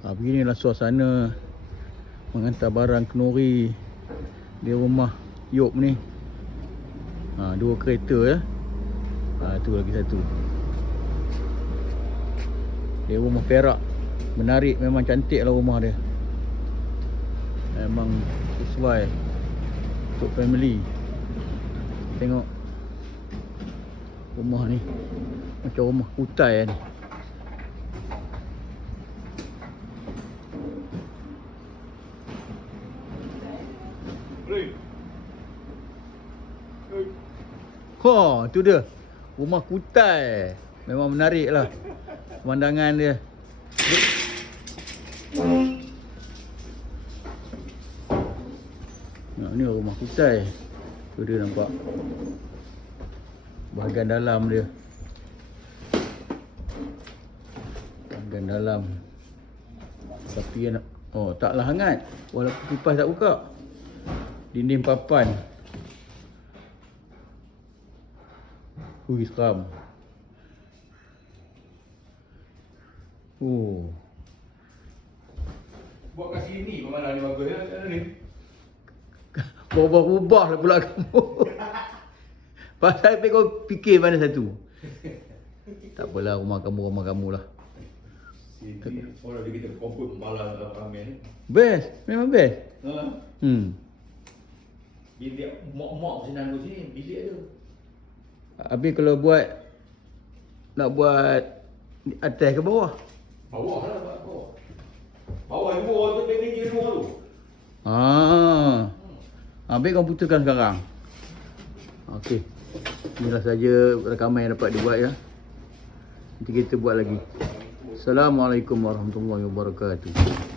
Beginilah suasana menghantar barang kenduri di rumah Yop ni. Dua kereta ya. Tu lagi satu. Dia rumah perak. Menarik, memang cantik lah rumah dia. Memang sesuai untuk family. Tengok rumah ni macam rumah kutai ni. Tu dia rumah kutai. Memang menarik lah pemandangan dia. Ni rumah kutai. Tu dia nampak bahagian dalam dia. Bahagian dalam. Tapi taklah hangat walaupun kipas tak buka. Dinding papan. Seram. Buat kat sini pemalang ni bagus ni. Berubah-ubah lah pula kamu. Pasal kau fikir mana satu. Tak apalah, rumah kamu lah. Sini orang kita komput pemalang ramai ni. Best, memang best. Bilik mak-mak senang kat sini, bilik tu. Habis kalau nak buat atas ke bawah? Bawah lah, bawah. Bawah yang bawah tu tinggi rumah tu. Habis kau putuskan sekarang. Okey. Inilah saja rakaman yang dapat dibuat ya. Nanti kita buat lagi. Assalamualaikum warahmatullahi wabarakatuh.